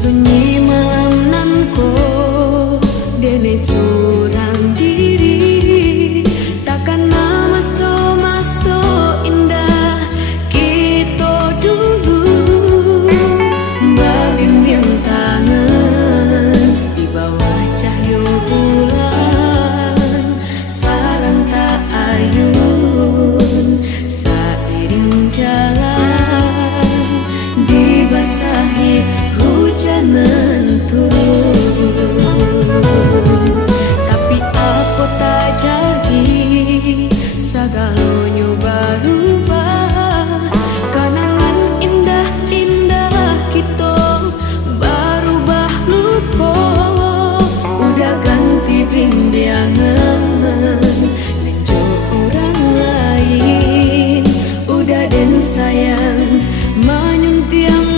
Sunyi malam nan ko dene surang diri takkan maso indah kita dulu berbimbing tangan di bawah cahaya bulan sarang tak ayun seiring jalan dibasahi hujan menturun, tapi apa tak jadi segalanya berubah. Kenangan indah-indah kita berubah luka, udah ganti bimbingan menjauh orang lain, udah dan sayang menyuntiang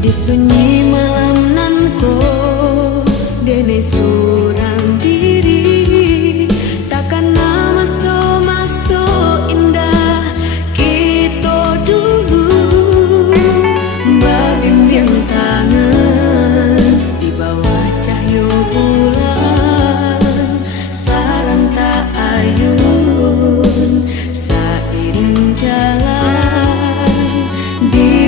di sunyi malam nan ko dene surang diri takkan maso indah kita dulu berbimbing tangan di bawah cahaya bulan sarang tak ayun seiring jalan di